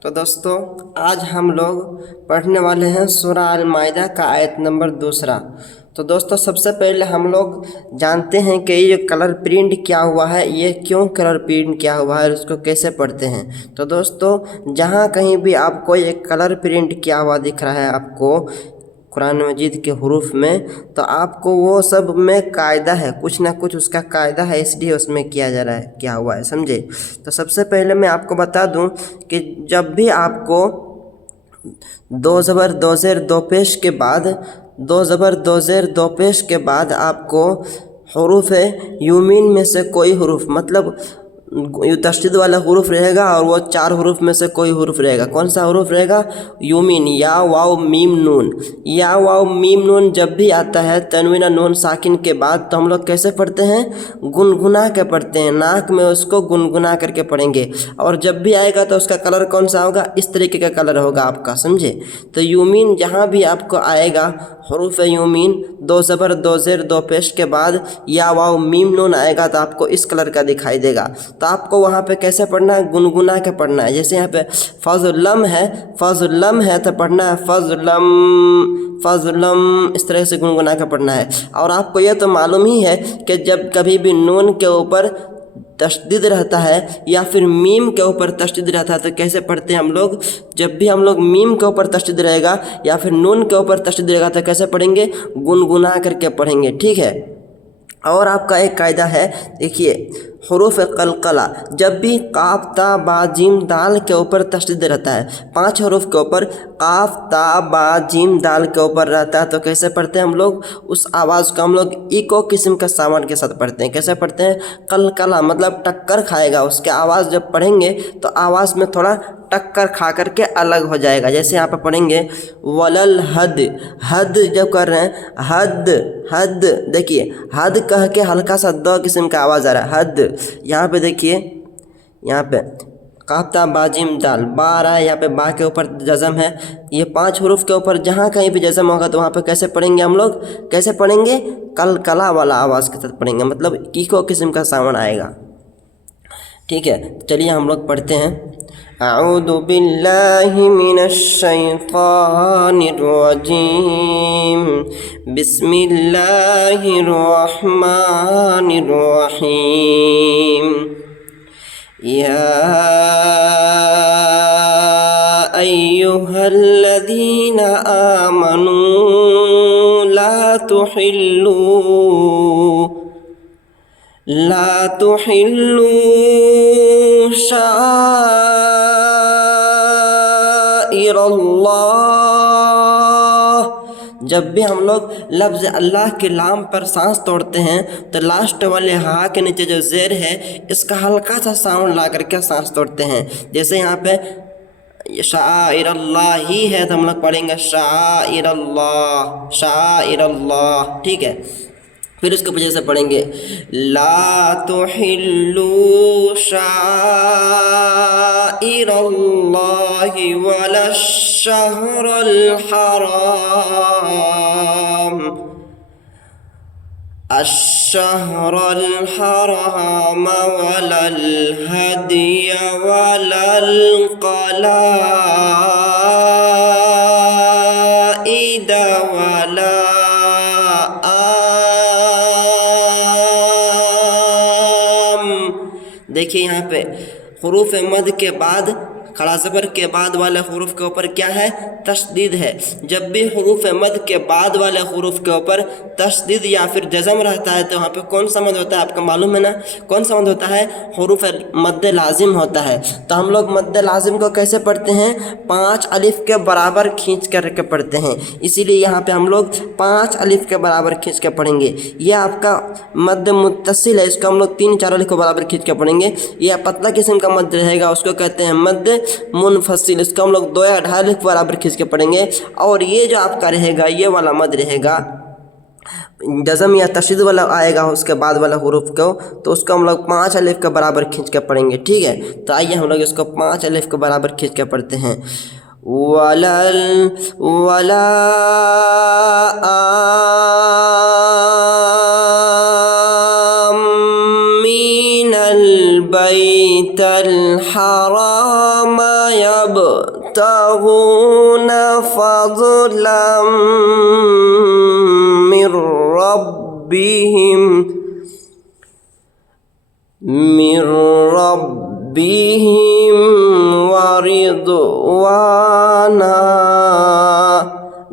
تو دوستو آج ہم لوگ پڑھنے والے ہیں سورہ المائدہ کا آیت نمبر 2۔ تو دوستو سب سے پہلے ہم لوگ جانتے ہیں کہ یہ کلر پرنٹ کیا ہوا ہے، یہ کیوں کلر پرنٹ کیا ہوا ہے اور اس کو کیسے پڑھتے ہیں۔ تو دوستو جہاں کہیں بھی آپ کو یہ کلر پرنٹ کیا ہوا دکھ رہا ہے آپ کو قرآن مجید کے حروف میں، تو آپ کو وہ سب میں قاعدہ ہے، کچھ نہ کچھ اس کا قاعدہ ہے، اس لیے اس میں کیا جا رہا ہے، کیا ہوا ہے، سمجھے۔ تو سب سے پہلے میں آپ کو بتا دوں کہ جب بھی آپ کو دو زبر دو زیر دو پیش کے بعد دو زبر دو زیر دو پیش کے بعد آپ کو حروف یومین میں سے کوئی حروف، مطلب تشدید والا حروف رہے گا، اور وہ 4 حروف میں سے کوئی حروف رہے گا۔ کون سا حروف رہے گا؟ یومین، یا واو میم نون۔ یا واو میم نون جب بھی آتا ہے تنوین نون ساکن کے بعد، تو ہم لوگ کیسے پڑھتے ہیں؟ گنگنا کے پڑھتے ہیں، ناک میں اس کو گنگنا کر کے پڑھیں گے۔ اور جب بھی آئے گا تو اس کا کلر کون سا ہوگا؟ اس طریقے کا کلر ہوگا آپ کا، سمجھے۔ تو یومین جہاں بھی آپ کو آئے گا، حروف یومین دو زبر دو زیر دو پیش کے بعد یا واو میم نون آئے گا تو آپ کو اس کلر کا دکھائی دے گا۔ تو آپ کو وہاں پہ کیسے پڑھنا ہے؟ گنگنا کے پڑھنا ہے۔ جیسے یہاں پہ فضلم ہے، فضلم ہے تو پڑھنا ہے فضلم فضلم، اس طرح سے گنگنا کے پڑھنا ہے۔ اور آپ کو یہ تو معلوم ہی ہے کہ جب کبھی بھی نون کے اوپر تشدید رہتا ہے یا پھر میم کے اوپر تشدید رہتا ہے تو کیسے پڑھتے ہیں ہم لوگ؟ جب بھی ہم لوگ میم کے اوپر تشدید رہے گا یا پھر نون کے اوپر تشدید رہے گا تو کیسے پڑھیں گے؟ گنگنا کر کے پڑھیں گے، ٹھیک ہے۔ اور آپ کا ایک قاعدہ ہے، دیکھیے، حروف قلقلہ جب بھی قاف تا با جیم دال کے اوپر تشدید رہتا ہے، 5 حروف کے اوپر قاف تا با جیم دال کے اوپر رہتا ہے تو کیسے پڑھتے ہیں ہم لوگ؟ اس آواز کو ہم لوگ ایکو قسم کا سامان کے ساتھ پڑھتے ہیں۔ کیسے پڑھتے ہیں؟ قلقلہ مطلب ٹکر کھائے گا، اس کے آواز جب پڑھیں گے تو آواز میں تھوڑا ٹکر کھا کر کے الگ ہو جائے گا۔ جیسے یہاں پہ پڑھیں گے ولل حد، حد جب کر رہے ہیں حد حد، دیکھیے حد کہہ کے ہلکا سا دو قسم کا آواز آ رہا ہے، حد۔ یہاں پہ دیکھیے، یہاں پہ قافتہ باجیم دال با آ رہا ہے، یہاں پہ با کے اوپر جزم ہے۔ یہ 5 حروف کے اوپر جہاں کہیں بھی جزم ہوگا تو وہاں پہ کیسے پڑھیں گے ہم لوگ؟ کیسے پڑھیں گے؟ قلقلہ والا آواز کے ساتھ پڑھیں گے، مطلب ایکو قسم کا سامان آئے گا، ٹھیک ہے۔ چلیے ہم لوگ پڑھتے ہیں۔ اعوذ باللہ من الشیطان الرجیم، بسم اللہ الرحمن الرحیم۔ یا ایہا الذین آمنوا لا تحلوا شعائر اللہ۔ جب بھی ہم لوگ لفظ اللہ کے لام پر سانس توڑتے ہیں تو لاسٹ والے ہا کے نیچے جو زیر ہے اس کا ہلکا سا ساؤنڈ لا کر کے سانس توڑتے ہیں۔ جیسے یہاں پہ شعائر اللہ ہی ہے تو ہم لوگ پڑھیں گے شعائر اللہ، شعائر اللہ، ٹھیک ہے۔ پھر اس کو وجہ سے پڑھیں گے لا تحلوا شعائر اللہ ولا الشہر الحرام، الشہر الحرام ولا الہدی ولا القلائد ولا دیکھیے یہاں پہ حروف مد کے بعد کھڑا زبر کے بعد والے حروف کے اوپر کیا ہے؟ تشدید ہے۔ جب بھی حروف مد کے بعد والے حروف کے اوپر تشدید یا پھر جزم رہتا ہے تو وہاں پہ کون سا مد ہوتا ہے؟ آپ کو معلوم ہے نا کون سا مد ہوتا ہے؟ حروف مد لازم ہوتا ہے۔ تو ہم لوگ مد لازم کو کیسے پڑھتے ہیں؟ 5 الف کے برابر کھینچ کر کے پڑھتے ہیں، اسی لیے یہاں پہ ہم لوگ 5 الف کے برابر کھینچ کے پڑھیں گے۔ یہ آپ کا مد متصل ہے، اس کو ہم لوگ 3-4 الف کے برابر کھینچ کے پڑھیں گے۔ یہ پتلا قسم کا مد رہے گا، اس کو کہتے ہیں مد منفصل، اس کو ہم لوگ 2 یا 2.5 الف کے برابر کھینچ کے پڑھیں گے۔ اور یہ جو آپ کا رہے گا، یہ والا مد رہے گا جزم یا تشدید والا آئے گا اس کے بعد والا حروف کو، تو اس کو ہم لوگ 5 الف کے برابر کھینچ کے پڑھیں گے، ٹھیک ہے۔ تو آئیے ہم لوگ اس کو 5 الف کے برابر کھینچ کے پڑھتے ہیں۔ ولا آمین البيت الحرام يبتغون فضلا من ربهم ورضوانا.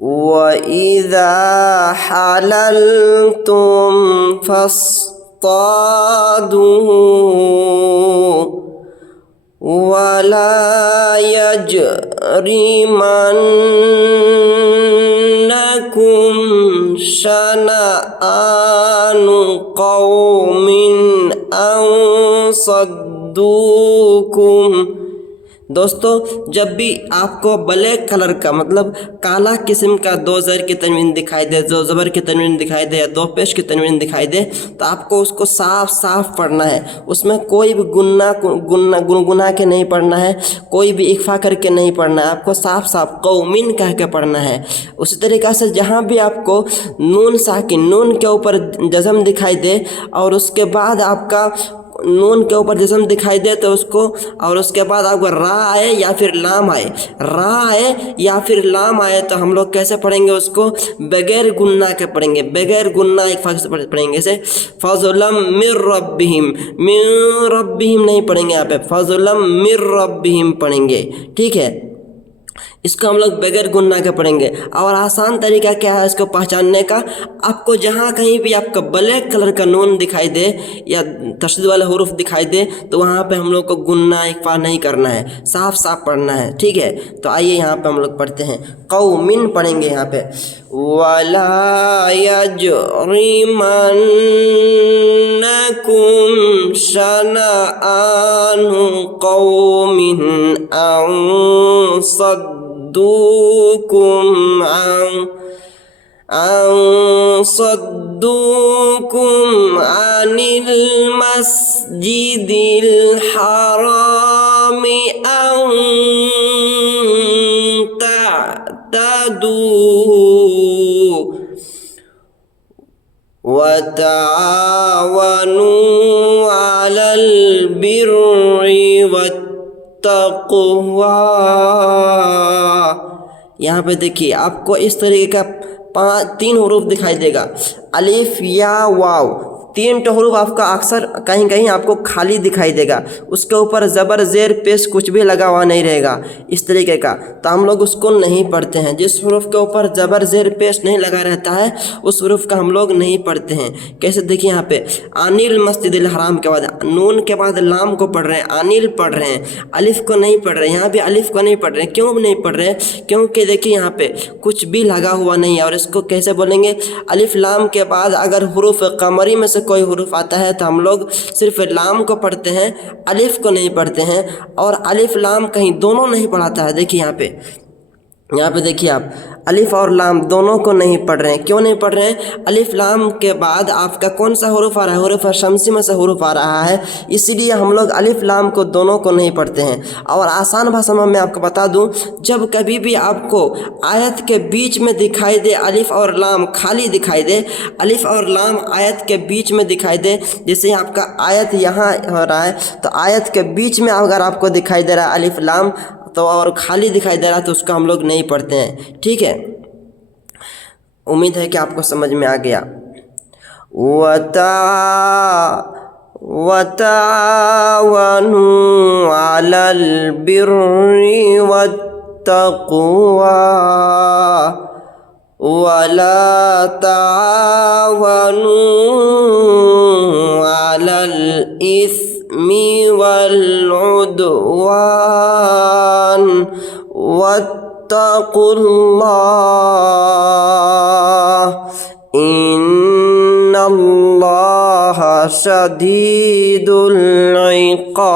وَإِذَا حَلَلْتُمْ فَاصْطَادُوا وَلَا يَجْرِمَنَّكُمْ شَنَآنُ قَوْمٍ أَن صَدُّوكُمْ. دوستو جب بھی آپ کو بلیک کلر کا مطلب کالا قسم کا دو زر کی تنوین دکھائی دے، دو زبر کی تنوین دکھائی دے یا دو پیش کی تنوین دکھائی دے تو آپ کو اس کو صاف صاف پڑھنا ہے. اس میں کوئی بھی گنگنا کے نہیں پڑھنا ہے، کوئی بھی اخفا کر کے نہیں پڑھنا ہے. آپ کو صاف صاف قومن کہہ کے پڑھنا ہے. اسی طریقہ سے جہاں بھی آپ کو نون ساکن، نون کے اوپر جزم دکھائی دے اور اس کے بعد آپ کا نون کے اوپر جسم دکھائی دے تو اس کو، اور اس کے بعد آپ کو را آئے یا پھر لام آئے، را آئے یا پھر لام آئے تو ہم لوگ کیسے پڑھیں گے اس کو، بغیر گننا کے پڑھیں گے، بغیر گننا ایک فاق سے پڑھیں گے. جیسے فضلا من ربہم، من ربہم نہیں پڑھیں گے، یہاں پہ فضلا من ربہم پڑھیں گے. ٹھیک ہے. اس کو ہم لوگ بغیر گننا کے پڑھیں گے. اور آسان طریقہ کیا ہے اس کو پہچاننے کا، آپ کو جہاں کہیں بھی آپ کا بلیک کلر کا نون دکھائی دے یا تشدید والا حروف دکھائی دے تو وہاں پہ ہم لوگ کو گننا اخفا نہیں کرنا ہے، صاف صاف پڑھنا ہے. ٹھیک ہے. تو آئیے یہاں پہ ہم لوگ پڑھتے ہیں. قومن پڑھیں گے یہاں پہ. وَلَا يَجْرِمَنَّكُمْ شَنَآنُ قَوْمٍ أَن صدوكم عن المسجد الحرام أن تعتدوا وتعاونوا على البر والتقوى. یہاں پہ دیکھیے آپ کو اس طریقے کا تین حروف دکھائی دے گا، الف یا واو. تین حروف آپ کا اکثر کہیں کہیں آپ کو خالی دکھائی دے گا، اس کے اوپر زبر زیر پیش کچھ بھی لگا ہوا نہیں رہے گا اس طریقے کا، تو ہم لوگ اس کو نہیں پڑھتے ہیں. جس حروف کے اوپر زبر زیر پیش نہیں لگا رہتا ہے اس حروف کا ہم لوگ نہیں پڑھتے ہیں. کیسے دیکھیے یہاں پہ انیل مسجد الحرام کے بعد نون کے بعد لام کو پڑھ رہے ہیں، انیل پڑھ رہے ہیں، الف کو نہیں پڑھ رہے. یہاں بھی الف کو نہیں پڑھ رہے ہیں. کیوں نہیں پڑھ رہے ہیں؟ کیونکہ دیکھیے یہاں پہ کچھ بھی لگا ہوا نہیں ہے. اور اس کو کیسے بولیں گے، الف لام کے بعد اگر حروف قمری میں سے کوئی حروف آتا ہے تو ہم لوگ صرف لام کو پڑھتے ہیں، الف کو نہیں پڑھتے ہیں. اور الف لام کہیں دونوں نہیں پڑھاتا ہے. دیکھیے یہاں پہ دیکھیے آپ الف اور لام دونوں کو نہیں پڑھ رہے ہیں. کیوں نہیں پڑھ رہے ہیں؟ الف لام کے بعد آپ کا کون سا حروف آ رہا ہے، حروف شمسی میں سے حروف آ رہا ہے، اسی لیے ہم لوگ الف لام کو دونوں کو نہیں پڑھتے ہیں. اور آسان بھاشا میں آپ کو بتا دوں، جب کبھی بھی آپ کو آیت کے بیچ میں دکھائی دے الف اور لام خالی دکھائی دے، الف اور لام آیت کے بیچ میں دکھائی دے، جیسے آپ کا آیت یہاں ہو رہا ہے تو آیت کے بیچ میں اگر آپ کو دکھائی دے رہا ہے الف لام تو اور خالی دکھائی دے رہا تو اس کو ہم لوگ نہیں پڑھتے ہیں. ٹھیک ہے. امید ہے کہ آپ کو سمجھ میں آ گیا. وَتَعَاوَنُوا عَلَى الْبِرِّ وَالتَّقْوَى وَلَا تَعَاوَنُوا عَلَى الْإِثْمِ وَالْعُدْوَانِ وَاتَّقُوا اللَّهَ إِنَّ اللہ شدید العقاب.